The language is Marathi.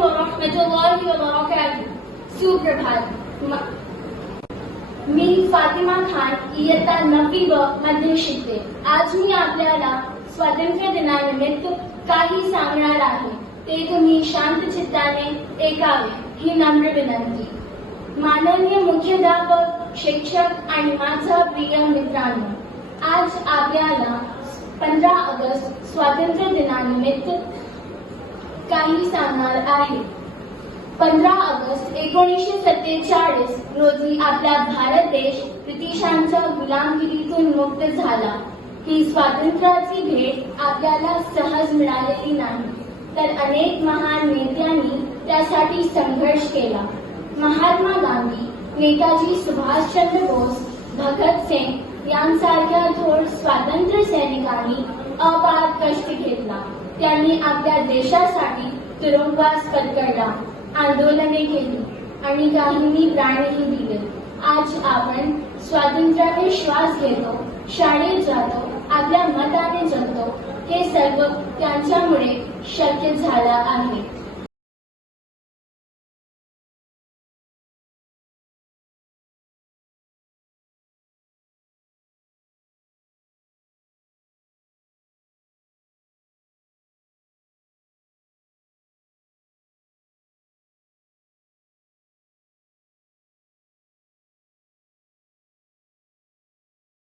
व रहमतुल्लाहि व बरकातुहू. सुप्रभात. मी फातिमा खान इयत्ता 9वी ब मध्ये शिकते. आज मी आपल्याला स्वातंत्र्य दिनानिमित्त काही सांगणार आहे. ते तुम्ही शांत चित्ताने ऐकावे ही नम्र विनंती. माननीय मुख्याध्यापक, शिक्षक आणि माझ्या प्रिय मित्रांनो, आज आपल्याला 15 ऑगस्ट स्वातंत्र्य दिनानिमित्त काही सांगणार आहे. 15 ऑगस्ट 1947 रोजी आपला भारत देश ब्रिटिशांच्या गुलामगिरीतून मुक्त झाला. ही स्वातंत्र्याची भेट आपल्याला सहज मिळालेली नाही, तर अनेक महान नेत्यांनी त्यासाठी संघर्ष केला. महात्मा गांधी, नेताजी सुभाषचंद्र बोस, भगत सिंग यांसारख्या थोर स्वातंत्र्य सैनिकांनी अपार कष्ट घेतला. त्यांनी आपल्या देशासाठी तुरुंगवास पत्करला, आंदोलने केली आणि काहींनी प्राणही दिले. आज आपण स्वातंत्र्याने श्वास घेतो, शाळेत जातो, आपल्या मताने जगतो. हे सर्व त्यांच्यामुळे शक्य झालं आहे.